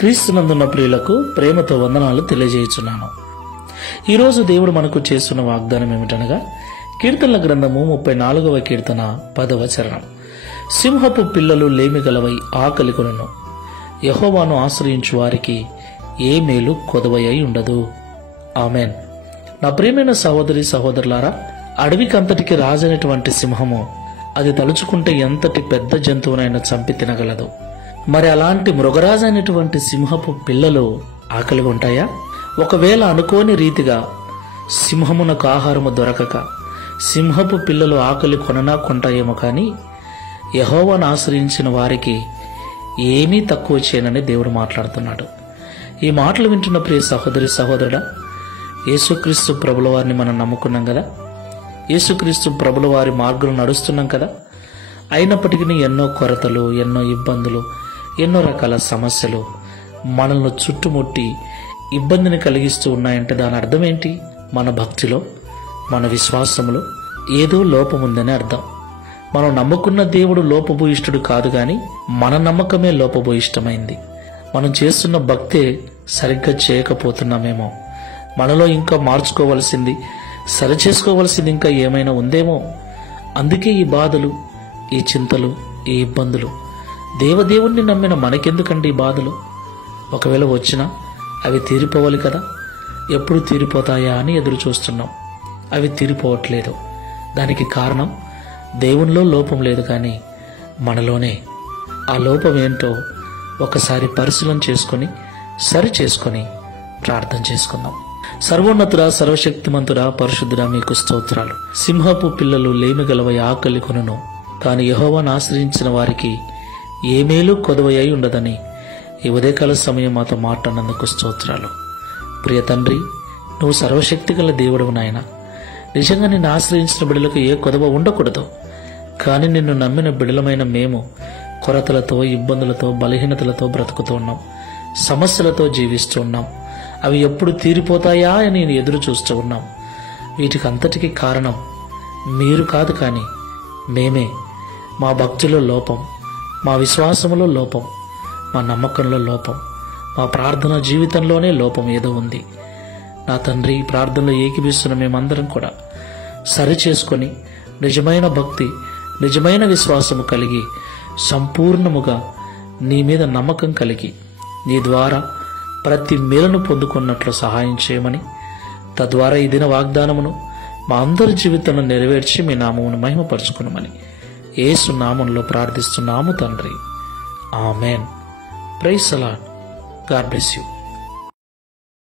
క్రీస్తునందున్న ప్రియులకు ప్రేమతో వందనాలు తెలియజేయుచున్నాను. ఈరోజు దేవుడు మనకు చేస్తున్న వాగ్దానం ఏమిటనగా కీర్తనల గ్రంథము 34వ కీర్తన 10వ చరణం. సింహపు పిల్లలు లేమిగలవై ఆకలి కొనును, యెహోవాను ఆశ్రయించు వారికి ఏ మేలు కొదవై ఉండదు. ఆమెన్. నా ప్రియమైన సహోదరి సహోదరులారా, అడవికంతటికి రాజైనటువంటి సింహము అది తలుచుకుంటే ఎంతటి పెద్ద జంతువునైనా చంపి తినగలదు. మరి అలాంటి మృగరాజు అయినటువంటి సింహపు పిల్లలు ఆకలిగా ఉంటాయా? ఒకవేళ అనుకోని రీతిగా సింహమునకు ఆహారము దొరకక సింహపు పిల్లలు ఆకలి కొంటాయేమో కానీ యెహోవాను ఆశ్రయించిన వారికి ఏమీ తక్కువ చేయనని దేవుడు మాట్లాడుతున్నాడు. ఈ మాటలు వింటున్న ప్రియ సహోదరి సహోదరుడా, యేసుక్రీస్తు ప్రభుల వారిని మనం నమ్ముకున్నాం కదా, యేసుక్రీస్తు ప్రభుల వారి మార్గంలో నడుస్తున్నాం కదా. అయినప్పటికీ ఎన్నో కొరతలు, ఎన్నో ఇబ్బందులు, ఎన్నో రకాల సమస్యలు మనల్ని చుట్టుముట్టి ఇబ్బందిని కలిగిస్తూ ఉన్నాయంటే దాని అర్థం ఏంటి? మన భక్తిలో, మన విశ్వాసంలో ఏదో లోపం ఉందని అర్థం. మనం నమ్ముకున్న దేవుడు లోపభూయిష్ఠుడు కాదు గాని మన నమ్మకమే లోపభూయిష్టమైంది. మనం చేస్తున్న భక్తే సరిగ్గా చేయకపోతున్నామేమో, మనలో ఇంకా మార్చుకోవలసింది, సరిచేసుకోవలసింది ఇంకా ఏమైనా ఉందేమో. అందుకే ఈ బాధలు, ఈ చింతలు, ఈ ఇబ్బందులు. దేవదేవుణ్ణి నమ్మిన మనకెందుకండి ఈ బాధలు? ఒకవేళ వచ్చినా అవి తీరిపోవాలి కదా. ఎప్పుడు తీరిపోతాయా అని ఎదురు చూస్తున్నాం. అవి తీరిపోవట్లేదు. దానికి కారణం దేవునిలో లోపం లేదు కానీ మనలోనే. ఆ లోపం ఏంటో ఒకసారి పరిశీలన చేసుకొని సరి చేసుకొని ప్రార్థన చేసుకుందాం. సర్వోన్నతుడా, సర్వశక్తిమంతుడా, పరిశుద్ధుడా, మీకు స్తోత్రాలు. సింహపు పిల్లలు లేమిగలవై ఆకలి కొనును, కానీ యెహోవాను ఆశ్రయించిన వారికి ఏ మేలు కొదవై ఉండదని ఈ ఉదయకాల సమయం మాతో మాట్లాడినందుకు స్తోత్రాలు. ప్రియ తండ్రి, నువ్వు సర్వశక్తి గల దేవుడవు నాయన. నిజంగా నిన్ను ఆశ్రయించిన బిడ్డలకు ఏ కొదవ ఉండకూడదు. కానీ నిన్ను నమ్మిన బిడ్డలమైన మేము కొరతలతో, ఇబ్బందులతో, బలహీనతలతో బ్రతుకుతూ ఉన్నాం. సమస్యలతో జీవిస్తూ ఉన్నాం. అవి ఎప్పుడు తీరిపోతాయా అని నేను ఎదురు చూస్తూ ఉన్నాం. వీటికి అంతటికీ కారణం మీరు కాదు కానీ మేమే. మా భక్తిలో లోపం, మా విశ్వాసంలో లోపం, మా నమ్మకంలో లోపం, మా ప్రార్థన జీవితంలోనే లోపం ఏదో ఉంది. నా తండ్రి, ఈ ప్రార్థనలో ఏకీభిస్తున్న మేమందరం కూడా సరి చేసుకొని నిజమైన భక్తి, నిజమైన విశ్వాసము కలిగి సంపూర్ణముగా నీ మీద నమ్మకం కలిగి నీ ద్వారా ప్రతి మేలును పొందుకున్నట్లు సహాయం చేయమని, తద్వారా ఈ దిన వాగ్దానమును మా అందరి జీవితంలో నెరవేర్చి మీ నామమును మహిమపరచుకునమని యేసు నామంలో ప్రార్థిస్తున్నాము తండ్రి. Amen. Praise the lord. God bless you.